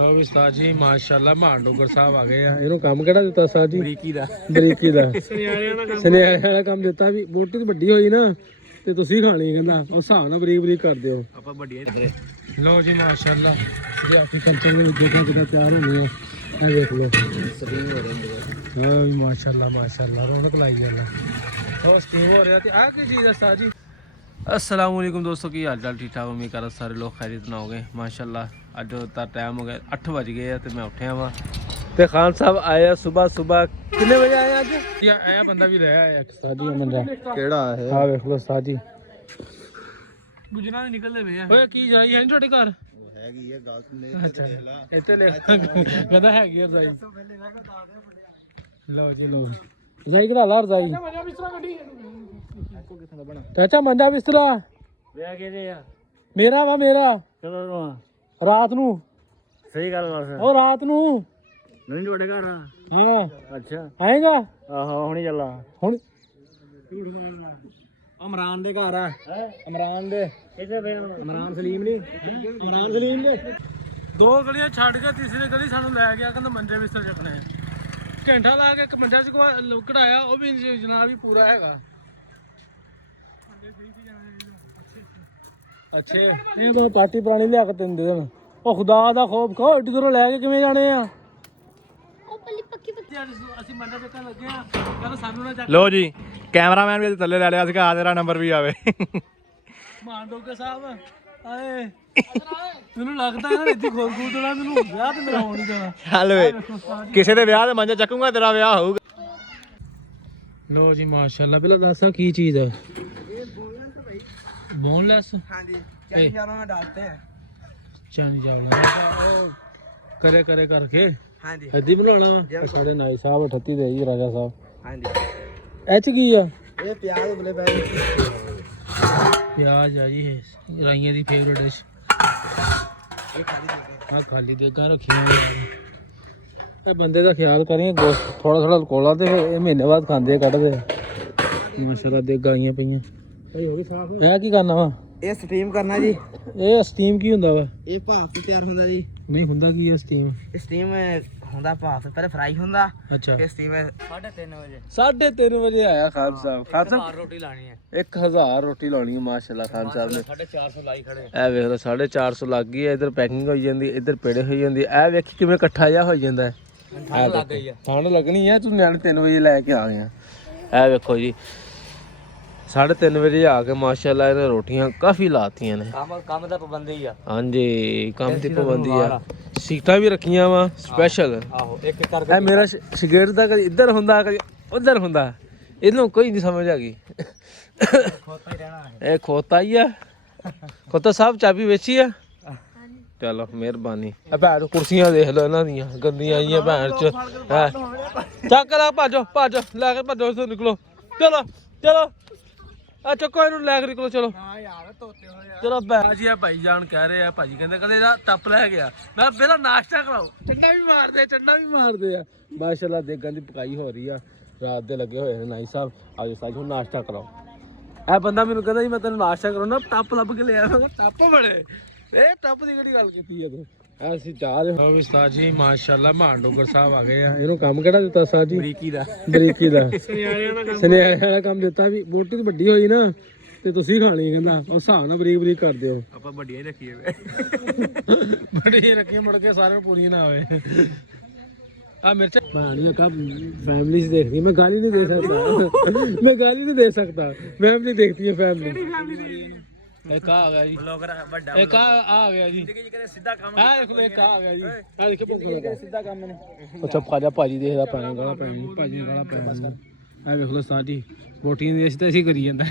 ਵੀ ਉਸਤਾਦ ਜੀ ਮਾਸ਼ਾਅੱਲਾ ਮਾਨ ਡੋਗਰ ਸਾਹਿਬ ਆ ਗਏ ਆ। ਇਹਨੂੰ ਕੰਮ ਕਿਹੜਾ ਦਿੱਤਾ ਉਸਤਾਦ ਜੀ? ਬਰੀਕੀ ਦਾ ਸੁਨਿਆਰਿਆਂ ਵਾਲਾ ਕੰਮ ਦਿੱਤਾ ਵੀ ਬੋਟੀ ਤੇ ਵੱਡੀ ਹੋਈ ਨਾ ਤੇ ਤੁਸੀਂ ਖਾਣੀ ਕਹਿੰਦਾ ਉਸ ਹਿਸਾਬ ਨਾਲ ਬਰੀਕ ਬਰੀਕ ਕਰ ਦਿਓ ਆਪਾਂ ਵੱਡੀਆਂ। ਲੋ ਜੀ ਮਾਸ਼ਾਅੱਲਾ ਸਜਾਤੀ ਕਲਚਰ ਦੇ ਵਿੱਚ ਦੇਖਾਂ ਕਿਦਾਂ ਤਿਆਰ ਹੋਣੀ ਹੈ। ਇਹ ਦੇਖ ਲਓ ਹਾਂ ਵੀ ਮਾਸ਼ਾਅੱਲਾ ਮਾਸ਼ਾਅੱਲਾ ਰੌਣਕ ਲਾਈ ਜਾਂਦਾ। ਉਹ ਸਟੀਮ ਹੋ ਰਿਹਾ ਤੇ ਆਹ ਕੀ ਚੀਜ਼ ਹੈ ਉਸਤਾਦ ਜੀ? अस्सलाम वालेकुम दोस्तों की हाल चाल ठीक ठाक उम्मीद कर सारे लोग खैरियत ना हो गए माशाल्लाह। अज तो टाइम हो गया 8 बज गए तो मैं उठिया वा ते खान साहब आया सुबह सुबह कितने बजे आए आज? या आया बंदा भी रहा है उस्ताद जी बंदा केड़ा है हां देख लो उस्ताद जी गुजरा निकलदे वे ओए की जाई है ਤੁਹਾਡੇ ਘਰ ਹੈਗੀ ਹੈ ਗੱਲ ਨੇ ਇੱਥੇ ਦੇਖ ਲਾ ਇੱਥੇ ਲਿਖ ਕਹਿੰਦਾ ਹੈਗੀ ਹੈ ਰਜ਼ਾਈ ਲਓ ਜੀ ਲਓ ਰਜ਼ਾਈ ਕਰਾ ਲਾ ਰਜ਼ਾਈ चाचा मंजा बिस्तरा मेरा वा मेरा रात नू सही गल और रात नू नहीं ਤੁਹਾਡੇ ਘਰ हां अच्छा आएगा आहो हुणी चला हुण इमरान दे घर है इमरान दे किथे पे इमरान सलीम नहीं इमरान सलीम दे दो गलियां छड़ के तीसरी गली सानू ले गया कहंदा मंजे बिस्तर चकने घंटा ला के एक मंजा च कढ़ाया ओ भी जनाब ही पूरा हैगा। ਅੱਛੇ ਇਹ ਤਾਂ ਪਾਰਟੀ ਪੁਰਾਣੀ ਲਿਆ ਕੇ ਦਿੰਦੇ ਨੇ ਉਹ ਖੁਦਾ ਦਾ ਖੌਫ ਖੋ ਏਡੀ ਦੂਰੋਂ ਲੈ ਕੇ ਕਿਵੇਂ ਜਾਣੇ ਆ ਉਹ ਪੱਲੀ ਪੱਕੀ ਪੱਕੀ ਅਸੀਂ ਮੰਡਾ ਚੱਕਣ ਲੱਗੇ ਆ ਕਹਿੰਦਾ ਸਾਨੂੰ ਨਾ ਚੱਕ ਲੋ ਜੀ ਕੈਮਰਾਮੈਨ ਵੀ ਥੱਲੇ ਲੈ ਲਿਆ ਸੀਗਾ ਆ ਤੇਰਾ ਨੰਬਰ ਵੀ ਆਵੇ ਮਾਨ ਡੋਕੇ ਸਾਹਿਬ ਆਏ ਮੈਨੂੰ ਲੱਗਦਾ ਯਾਰ ਇੱਥੇ ਖੋਲ ਖੂਲ ਦੇਣਾ ਮੈਨੂੰ ਵਿਆਹ ਤੇ ਮੇਰਾ ਹੋਣ ਨਹੀਂ ਜਾਣਾ ਚੱਲ ਵੇ ਕਿਸੇ ਦੇ ਵਿਆਹ ਤੇ ਮੰਜਾ ਚੱਕੂਗਾ ਤੇਰਾ ਵਿਆਹ ਹੋਊਗਾ। ਲੋ ਜੀ ਮਾਸ਼ਾਅੱਲਾ ਪਹਿਲਾਂ ਦੱਸਾਂ ਕੀ ਚੀਜ਼ ਆ बोनलेस हाँ जी चाइनी चावलों में डालते हैं चाइनी चावल करे करे करके हाँ जी हद्दी बनाना साढ़े नाई साहब 38 दे जी राजा साहब हाँ जी एच की है ये प्याज उबले प्याज है जी राइयां दी फेवरेट डिश हां खाली देगा रखी है बंदे दा ख्याल करें गोश्त थोड़ा थोड़ा कोला ते महीने बाद खांदे कटदे माशाल्लाह देगा आईयां पईयां ਇਹ ਕੀ ਕਰਨਾ ਵਾ? ਇਹ ਸਟੀਮ ਕਰਨਾ ਜੀ। ਇਹ ਸਟੀਮ ਕੀ ਹੁੰਦਾ ਵਾ? ਇਹ ਭਾਫ ਤੇ ਤਿਆਰ ਹੁੰਦਾ ਜੀ। ਨਹੀਂ ਹੁੰਦਾ ਕੀ ਹੈ ਸਟੀਮ? ਸਟੀਮ ਹੁੰਦਾ ਭਾਫ ਪਹਿਲੇ ਫਰਾਈ ਹੁੰਦਾ। ਅੱਛਾ ਫਿਰ ਸਟੀਮ 3:30 ਵਜੇ 3:30 ਵਜੇ ਆਇਆ ਖਾਨ ਸਾਹਿਬ। ਖਾਨ ਸਾਹਿਬ 1000 ਰੋਟੀ ਲਾਣੀ ਹੈ 1000 ਰੋਟੀ ਲਾਣੀ ਹੈ ਮਾਸ਼ਾਅੱਲਾ ਖਾਨ ਸਾਹਿਬ ਨੇ 450 ਲਾਈ ਖੜੇ। ਇਹ ਵੇਖ ਲਓ 450 ਲੱਗ ਗਈ ਹੈ। ਇਧਰ ਪੈਕਿੰਗ ਹੋਈ ਜਾਂਦੀ ਇਧਰ ਪੇੜੇ ਹੋਈ ਜਾਂਦੀ ਇਹ ਵੇਖ ਕਿਵੇਂ ਇਕੱਠਾ ਜਿਹਾ ਹੋ ਜਾਂਦਾ ਹੈ। ਠੰਡ ਲੱਗ ਗਈ ਆ ਠੰਡ ਲੱਗਣੀ ਹੈ ਤੂੰ 3:30 ਵਜੇ ਲੈ ਕੇ ਆ ਗਿਆ। ਇਹ ਵੇਖੋ ਜੀ 3:30 ਵਜੇ ਆ ਕੇ ਮਾਸ਼ਾਅੱਲਾ ਇਹਨੇ ਰੋਟੀਆਂ ਕਾਫੀ ਲਾਤੀਆਂ ਨੇ। ਕੰਮ ਦਾ ਪਾਬੰਦੀ ਆ। ਹਾਂਜੀ ਕੰਮ ਦੀ ਪਾਬੰਦੀ ਆ। ਸੀਟਾਂ ਵੀ ਰੱਖੀਆਂ ਵਾ ਸਪੈਸ਼ਲ। ਆਹੋ ਇੱਕ ਕਰਕੇ ਇਹ ਮੇਰਾ ਸਿਗਰਟ ਦਾ ਕਦੀ ਇੱਧਰ ਹੁੰਦਾ ਕਦੀ ਉੱਧਰ ਹੁੰਦਾ ਇਹਨੂੰ ਕੋਈ ਨਹੀਂ ਸਮਝ ਆ ਗਈ। ਖੋਤਾ ਹੀ ਰਹਿਣਾ ਇਹ ਖੋਤਾ ਹੀ ਆ। ਖੋਤਾ ਸਾਹਿਬ ਚਾਬੀ ਵੇਚੀ ਆ? ਚਲੋ ਮਿਹਰਬਾਨੀ। ਆ ਭੈਣ ਕੁਰਸੀਆਂ ਦੇਖ ਲਓ ਇਹਨਾਂ ਦੀਆਂ ਗੰਦੀਆਂ ਆਈਆਂ ਭੈਣ ਚ ਚੱਕ ਲਾ ਭਾਜੋ ਭੱਜ ਲੈ ਕੇ ਭੱਜੋ ਇੱਥੋਂ ਨਿਕਲੋ ਚਲੋ ਚਲੋ ਆ ਚੱਕੋ ਇਹਨੂੰ ਲੈ ਕੇ ਨਿਕਲੋ ਚਲੋ। ਹਾਂ ਯਾਰ ਤੋਤੇ ਹੋਏ ਆ ਚਲੋ ਭਾਜੀ ਆ ਭਾਈ ਜਾਨ ਕਹਿ ਰਹੇ ਆ ਭਾਜੀ ਕਹਿੰਦੇ ਕਦੇ ਦਾ ਟੱਪ ਲੈ ਗਿਆ ਮੈਂ ਪਹਿਲਾਂ ਨਾਸ਼ਤਾ ਕਰਾਓ ਚੰਡਾ ਵੀ ਮਾਰਦੇ ਆ ਮਾਸ਼ਾਅੱਲਾ ਦੇਗਾਂ ਦੀ ਪਕਾਈ ਹੋ ਰਹੀ ਆ ਰਾਤ ਦੇ ਲੱਗੇ ਹੋਏ ਨੇ ਨਾਈ ਸਾਹਿਬ ਆਜੋ ਸਾਜ ਹੁਣ ਨਾਸ਼ਤਾ ਕਰਾਓ। ਇਹ ਬੰਦਾ ਮੈਨੂੰ ਕਹਿੰਦਾ ਜੀ ਮੈਂ ਤੈਨੂੰ ਨਾਸ਼ਤਾ ਕਰਾਉਣਾ ਟੱਪ ਲੱਭ ਕੇ ਲਿਆ ਟੱਪ ਬੜੇ ਇਹ ਟੱਪ ਦੀ ਕਿਹੜੀ ਗੱਲ ਕੀਤੀ ਹੈ ਤੂੰ? ਅਸੀਂ ਚਾਹ ਰਹੇ ਹਾਂ ਉਸਤਾਦ ਜੀ ਮਾਸ਼ਾਅੱਲਾ ਮਾਨ ਡੋਗਰ ਸਾਹਿਬ ਆ ਗਏ ਆ। ਇਹਨੂੰ ਕੰਮ ਕਿਹੜਾ ਦਿੱਤਾ ਉਸਤਾਦ ਜੀ? ਬਰੀਕੀ ਦਾ ਸੁਨਿਆਰਿਆਂ ਵਾਲਾ ਕੰਮ ਦਿੱਤਾ ਵੀ ਬੋਟੀ ਤੇ ਵੱਡੀ ਹੋਈ ਨਾ ਤੇ ਤੁਸੀਂ ਖਾਣੀ ਕਹਿੰਦਾ ਉਸ ਹਿਸਾਬ ਨਾਲ ਬਰੀਕ ਬਰੀਕ ਕਰ ਦਿਓ ਆਪਾਂ ਵੱਡੀਆਂ ਹੀ ਰੱਖੀਏ ਵੱਡੀਆਂ ਰੱਖੀਆਂ ਮੁੜ ਕੇ ਸਾਰਿਆਂ ਨੂੰ ਪੂਰੀਆਂ ਨਾ ਹੋਵੇ। ਆ ਮਿਰਚਾਂ ਪਾਣੀ ਕਾ ਫੈਮਿਲੀ ਦੇਖਦੀ ਮੈਂ ਗਾਲੀ ਨਹੀਂ ਦੇ ਸਕਦਾ ਫੈਮਿਲੀ ਦੇਖਦੀ ਹੈ ਫੈਮਿਲੀ। एक आ गया जी एक आ गया जी सीधा काम एक आ गया जी आ देखो भुक्का सीधा काम ने अच्छा खाजा भाजी देखदा पानी गला पानी भाजी गला पानी आ देख लो साडी बोटियां ਦੀ ਅਸੀਂ ਤਾਂ ਅਸੀਂ ਕਰੀ ਜਾਂਦਾ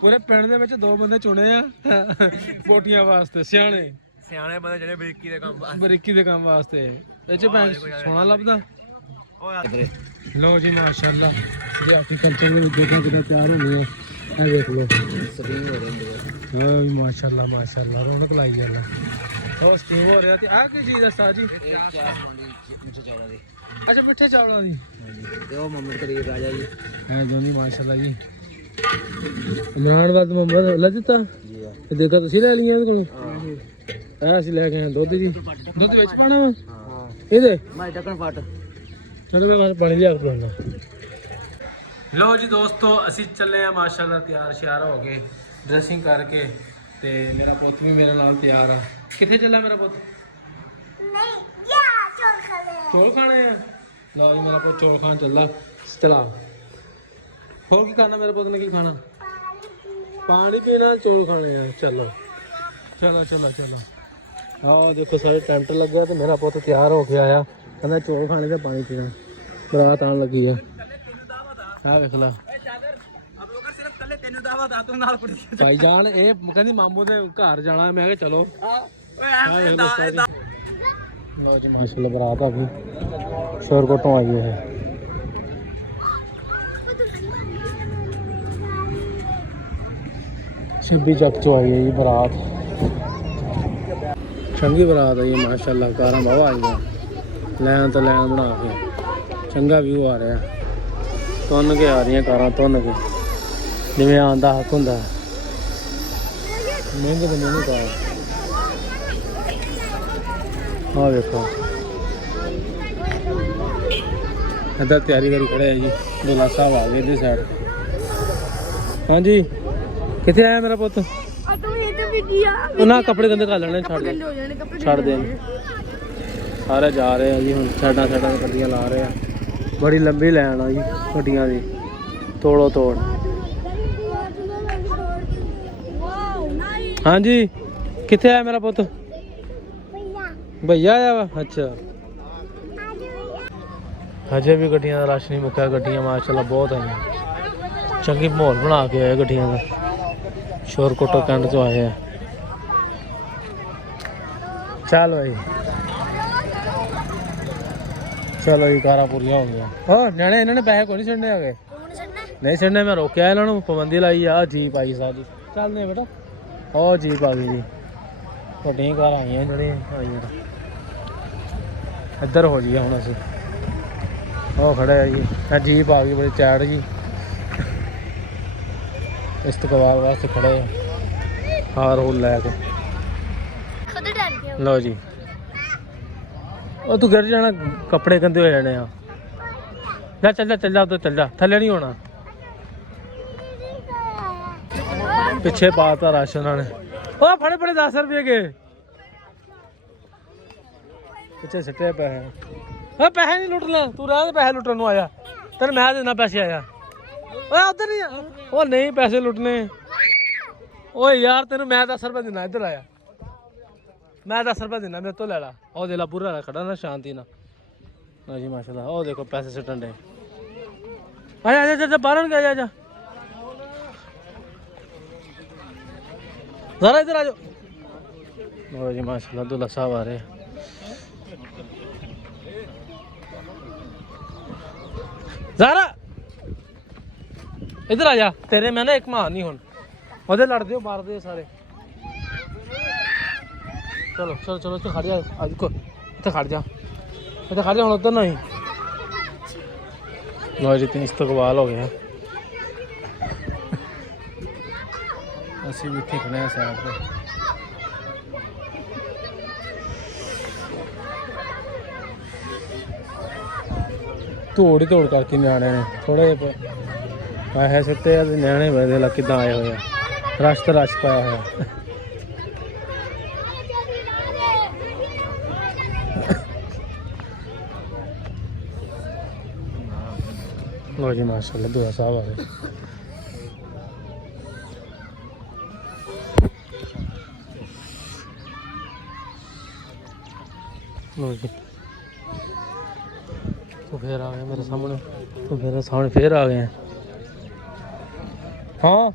ਪੂਰੇ ਪਿੰਡ ਦੇ ਵਿੱਚ 2 ਬੰਦੇ ਚੁਣੇ ਆ ਬੋਟੀਆਂ ਵਾਸਤੇ ਸਿਆਣੇ ਬੰਦੇ ਜਿਹੜੇ ਬਰੀਕੀ ਦੇ ਕੰਮ ਵਾਸਤੇ ਇਹ ਚ ਭੈਣ ਸੋਹਣਾ ਲੱਭਦਾ। ਲੋ ਜੀ ਮਾਸ਼ਾਅੱਲਾ ਸਜਾਤੀ ਕਲਚਰ ਦੇ ਵਿੱਚ ਦੇਖਾਂ ਕਿਦਾਂ ਤਿਆਰ ਹੋਣੀ ਹੈ। ਇਹ ਦੇਖ ਲਓ ਹਾਂ ਵੀ ਮਾਸ਼ਾਅੱਲਾ ਮਾਸ਼ਾਅੱਲਾ ਰੌਣਕ ਲਾਈ ਜਾਂਦਾ। ਉਹ ਸਟੀਮ ਹੋ ਰਿਹਾ ਤੇ ਆਹ ਕੀ ਚੀਜ਼ ਹੈ ਉਸਤਾਦ ਜੀ? ਇਹ ਮਿੱਠੇ ਚਾਵਲਾਂ ਦੀ। ਅੱਛਾ ਮਿੱਠੇ ਚਾਵਲਾਂ ਦੀ ਤੇ ਉਹ ਮੁਹੰਮਦ ਕਰੀਮ ਰਾਜਾ ਜੀ ਹੈ ਦੋਨੀ ਮਾਸ਼ਾਅੱਲਾ ਜੀ। ਇਮਰਾਨ ਬਾਦ ਮੁਹੰਮਦ ਲੈ ਦਿੱਤਾ ਜੀ ਤੇ ਦੇਖਾ ਤੁਸੀਂ ਲੈ ਲਈਆਂ ਇਹਦੇ ਕੋਲੋਂ ਇਹ ਅਸੀਂ ਲੈ ਕੇ ਆਏ ਦੁੱਧ ਜੀ। ਦੁੱਧ ਵਿੱਚ ਪਾਣਾ ਵਾ ਇਹਦੇ ਮੈਂ ਢੱਕਣ ਫਟ। ਚਲੋ ਮੈਂ ਪਾਣੀ ਲਿਆ ਕੇ ਆਉਣਾ। ਲਓ ਜੀ ਦੋਸਤੋ ਅਸੀਂ ਚੱਲੇ ਆ ਮਾਸ਼ਾਅੱਲਾ ਤਿਆਰ ਸ਼ਿਆਰ ਹੋ ਗਏ ਡਰੈਸਿੰਗ ਕਰਕੇ ਤੇ ਮੇਰਾ ਪੁੱਤ ਵੀ ਮੇਰੇ ਨਾਲ ਤਿਆਰ ਆ। ਕਿੱਥੇ ਚੱਲਾ ਮੇਰਾ ਪੁੱਤ? ਨਹੀਂ ਯਾ ਚੋਲ ਖਾਣੇ ਆ। ਲਓ ਜੀ ਮੇਰਾ ਪੁੱਤ ਚੌਲ ਖਾਣ ਚੱਲਾ। ਚਲਾ ਹੋਰ ਕੀ ਖਾਣਾ? ਮੇਰੇ ਪੁੱਤ ਨੇ ਕੀ ਖਾਣਾ? ਪਾਣੀ ਪੀਣਾ ਚੌਲ ਖਾਣੇ ਆ। ਚਲੋ ਚਲੋ ਚਲੋ ਚਲੋ। ਆਹ ਦੇਖੋ ਸਾਰੇ ਟੈਂਟ ਲੱਗਿਆ ਤੇ ਮੇਰਾ ਪੁੱਤ ਤਿਆਰ ਹੋ ਕੇ ਆਇਆ ਕਹਿੰਦਾ ਚੌਲ ਖਾਣੇ ਤੇ ਪਾਣੀ ਪੀਣਾ। ਬਰਾਤ ਆਉਣ ਲੱਗੀ ਆ। ਆਹ ਵੇਖ ਲਾ ਭਾਈ ਜਾਨ ਇਹ ਕਹਿੰਦੀ ਮਾਮੂ ਦੇ ਘਰ ਜਾਣਾ। ਮੈਂ ਕਿਹਾ ਚਲੋ। ਲਓ ਜੀ ਮਾਸ਼ਾਅੱਲਾ ਬਰਾਤ ਆ ਗਈ। ਸ਼ੋਰਕੋਟੋਂ ਆਈ ਹੈ। ਛੱਬੀ ਚੱਕ ਚੋਂ ਆਈ ਹੈ ਜੀ ਬਰਾਤ। ਚੰਗੀ ਬਰਾਤ ਆਈ ਹੈ ਮਾਸ਼ਾਅੱਲਾ। ਕਾਰਾਂ ਬਹੁਤ ਆਈਆਂ ਲੈਣ ਤੋਂ ਲੈਣ ਬਣਾ ਕੇ। ਚੰਗਾ ਵਿਊ ਆ ਰਿਹਾ। ਤੁੰਨ ਕੇ ਆ ਰਹੀਆਂ ਕਾਰਾਂ ਤੁੰਨ ਕੇ ਜਿਵੇਂ ਆਉਣ ਦਾ ਹੱਕ ਹੁੰਦਾ। ਮਹਿੰਗੇ ਤੋਂ ਮਹਿੰਗੇ ਕਾਰ। ਆਹ ਵੇਖੋ ਇੱਦਾਂ ਤਿਆਰੀ ਕਰੀ ਖੜੇ ਆ ਜੀ। ਦੁੱਲਾ ਸਾਹਿਬ ਆ ਗਏ ਇਹਦੀ ਸਾਈਡ। ਹਾਂਜੀ ਕਿੱਥੇ ਆਇਆ ਮੇਰਾ ਪੁੱਤ? ਉਹਨਾਂ ਕੱਪੜੇ ਗੰਦੇ ਕਰ ਲੈਣੇ। ਛੱਡ ਦੇ ਸਾਰੇ ਜਾ ਰਹੇ ਆ ਜੀ ਹੁਣ। ਸਾਈਡਾਂ ਤੇ ਗੱਡੀਆਂ ਲਾ ਰਹੇ ਆ। ਬੜੀ ਲੰਬੀ ਲਾਈਨ ਆ ਜੀ ਗੱਡੀਆਂ ਦੀ ਤੋੜੋ ਤੋੜ। ਹਾਂਜੀ ਕਿੱਥੇ ਆਇਆ ਮੇਰਾ ਪੁੱਤ? ਭਈਆ ਆਇਆ ਵਾ। ਅੱਛਾ ਹਜੇ ਵੀ ਗੱਡੀਆਂ ਦਾ ਰਸ਼ ਨਹੀਂ ਮੁੱਕਿਆ। ਗੱਡੀਆਂ ਮਾਸ਼ਾਅੱਲਾ ਬਹੁਤ ਆਈਆਂ। ਚੰਗੀ ਮਾਹੌਲ ਬਣਾ ਕੇ ਆਏ ਗੱਡੀਆਂ ਦਾ। ਸ਼ੋਰਕੋਟੋ ਪਿੰਡ ਤੋਂ ਆਏ ਆ। ਚਲੋ ਜੀ ਚਲੋ ਜੀ ਕਾਰਾਂ ਪੂਰੀਆਂ ਹੋ ਗਈਆਂ। ਹੋ ਨਿਆਣੇ ਇਹਨਾਂ ਨੇ ਪੈਸੇ ਕੋਈ ਨਹੀਂ ਛੱਡਣੇ ਹੈਗੇ। ਨਹੀਂ ਛੱਡਣੇ। ਮੈਂ ਰੋਕਿਆ ਇਹਨਾਂ ਨੂੰ ਪਾਬੰਦੀ ਲਾਈ ਆ। ਜੀਪ ਆਈ ਸਾਡੀ। ਚੱਲਦੇ ਬੇਟਾ। ਉਹ ਜੀਪ ਆ ਗਈ ਜੀ। ਵੱਡੀਆਂ ਕਾਰਾਂ ਆਈਆਂ ਜਿਹੜੀਆਂ ਆਈਆਂ। ਇੱਧਰ ਹੋ ਜੀ ਹੁਣ ਅਸੀਂ। ਉਹ ਖੜੇ ਆ ਜੀ। ਇਹ ਜੀਪ ਆ ਗਈ ਬੜੀ ਚੈਟ ਜੀ। ਇਸਤਕਬਾਲ ਵਾਸਤੇ ਖੜੇ ਆ ਹਾਰ ਹੂਰ ਲੈ ਕੇ। ਲਓ ਜੀ ਉਹ ਤੂੰ ਗਿਰ ਜਾਣਾ। ਕੱਪੜੇ ਗੰਦੇ ਹੋ ਜਾਣੇ ਆ। ਜਾ ਚੱਲ ਜਾ ਚੱਲ ਜਾ ਉੱਧਰ ਚੱਲ ਜਾ। ਥੱਲੇ ਨਹੀਂ ਹੋਣਾ। ਪਿੱਛੇ ਪਾਤਾ ਰਾਸ਼ਨ ਉਹਨਾਂ ਨੇ। ਉਹ ਫੜੇ ਫੜੇ 10 ਰੁਪਏ ਗਏ ਪਿੱਛੇ ਸਿੱਟੇ ਪੈਸੇ। ਉਹ ਪੈਸੇ ਨਹੀਂ ਲੁੱਟਣਾ। ਤੂੰ ਰਹਿ ਪੈਸੇ ਲੁੱਟਣ ਨੂੰ ਆਇਆ। ਤੈਨੂੰ ਮੈਂ ਦੇਣਾ ਪੈਸੇ ਆਇਆ। ਓਏ ਉੱਧਰ ਨਹੀਂ। ਉਹ ਨਹੀਂ ਪੈਸੇ ਲੁੱਟਣੇ। ਓਏ ਯਾਰ ਤੈਨੂੰ ਮੈਂ 10 ਰੁਪਏ ਦੇਣਾ। ਇੱਧਰ ਆਇਆ। ਮੈਂ 10 ਰੁਪਏ ਦੇਣਾ ਮੇਰੇ ਤੋਂ ਲੈ ਲਾ। ਉਹ ਦੇ ਲਾ ਪੂਰਾ ਖੜਾ ਨਾ ਸ਼ਾਂਤੀ ਨਾਲ। ਹਾਂ ਜੀ ਮਾਸ਼ਾਅੱਲਾ। ਉਹ ਦੇਖੋ ਪੈਸੇ ਸਿੱਟਣ ਦੇ। ਆ ਜਾ ਬਾਹਰ ਗਿਆ। ਜਾ ਜ਼ਰਾ ਇੱਧਰ ਆ ਜਾਓ। ਉਹ ਜੀ ਮਾਸ਼ਾਅੱਲਾ ਦੁੱਲਾ ਸਾਹਿਬ ਆ ਰਹੇ। ਜ਼ਰਾ ਇੱਧਰ ਆ ਜਾ। ਤੇਰੇ ਮੈਂ ਨਾ ਇੱਕ ਮਾਰ ਨਹੀਂ ਹੁਣ। ਉਹਦੇ ਲੜਦੇ ਹੋ ਮਾਰਦੇ ਸਾਰੇ। ਚਲੋ ਚਲੋ ਚਲੋ ਇੱਥੇ ਖੜ ਜਾ। ਅੱਜ ਕੋ ਇੱਥੇ ਖੜ ਜਾ। ਇੱਥੇ ਖੜ ਜਾ ਹੁਣ। ਉੱਧਰ ਨਹੀਂ। ਲਓ ਜੀ ਇਸਤਕਬਾਲ ਹੋ ਗਿਆ। ਅਸੀਂ ਵੀ ਇੱਥੇ ਖੜੇ ਆ ਸਾਈਡ ਤੇ। ਧੋੜ ਕਰਕੇ ਨਿਆਣੇ ਨੇ ਥੋੜੇ ਜਿਹੇ ਪੈਸੇ ਸਿੱਟੇ ਆ। ਨਿਆਣੇ ਵੇਦੇ ਲਾ ਕਿੱਦਾਂ ਆਏ ਹੋਏ ਆ। ਰਸ਼ ਤੇ ਰਸ਼ ਪਾਇਆ ਹੋਇਆ। ਲਓ ਜੀ ਮਾਸ਼ਾਅੱਲਾ ਦੁਆ ਸਾਹਿਬ ਆ ਗਏ। ਲਓ ਜੀ ਤੂੰ ਫੇਰ ਆ ਗਿਆ ਮੇਰੇ ਸਾਹਮਣੇ। ਤੂੰ ਮੇਰੇ ਸਾਹਮਣੇ ਫੇਰ ਆ ਗਏ। ਹਾਂ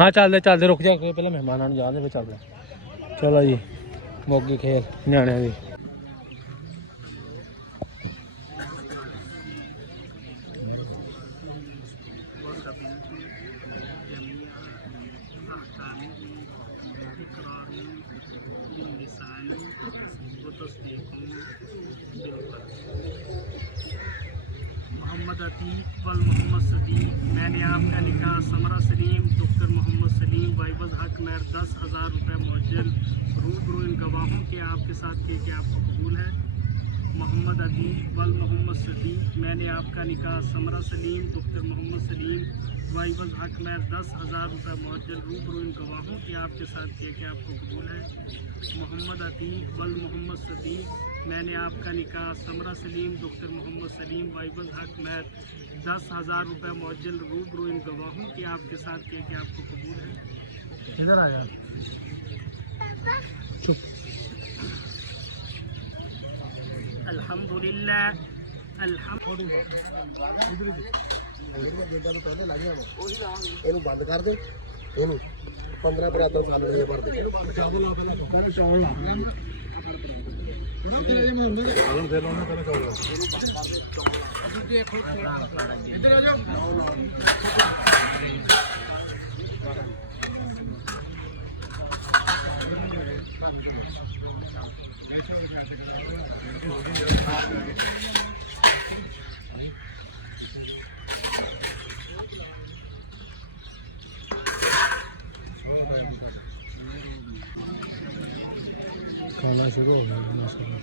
ਹਾਂ ਚੱਲਦੇ ਰੁਕ ਜਾ। ਪਹਿਲਾਂ ਮਹਿਮਾਨਾਂ ਨੂੰ ਜਾਣ ਦੇ। ਚੱਲਦੇ ਚਲੋ ਜੀ ਮੋਗੀ ਖੇਲ ਨਿਆਣਿਆਂ ਦੀ। मोहम्मद अतीक वल मोहम्मद सदीक। मैंने आपका निकाह समरा सलीम डॉक्टर मोहम्मद सलीम वाइबज हक मेहर 10,000 रुपये मुअज्जल रूबरू इन गवाहों के आपके साथ किए कि आपको कबूल है। मोहम्मद अतीक वल मोहम्मद सदीक। मैंने आपका निकाह समरा सलीम डॉक्टर मोहम्मद सलीम वाइबज हक मेहर 10,000 रुपये मुअज्जल रूबरू इन गवाहों के आपके साथ किए कि आपको कबूल है। मोहम्मद अतीक वल मोहम्मद सदीक। मैंने आपका निकाह समरा सलीम डॉक्टर मोहम्मद सलीम वाइबल हक मेहर 10,000 रुपये मुअज्जल रूबरू इन गवाहों के आपके साथ किए कि आपको कबूल है। इधर आ जा चुप अल्हम्दुलिल्लाह ਇਹਨੂੰ ਬੰਦ ਕਰ ਦੇ ਇਹਨੂੰ 15 ਬਰਾਤਰ ਸਾਲ ਦੇ ਭਰ ਦੇ ਚਾਵਲ ਲਾ ਪਹਿਲਾਂ ਚਾਵਲ ਲਾ ਆਲਮ ਫੇਰ ਲਾਉਣਾ ਪਹਿਲਾਂ ਚਾਵਲ ਇਹਨੂੰ ਬੰਦ ਕਰ ਦੇ ਚਾਵਲ ਇੱਧਰ ਆ ਜਾਓ खाना शुरू हो गया माशाल्लाह।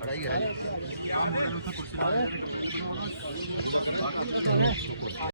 पढ़ाई है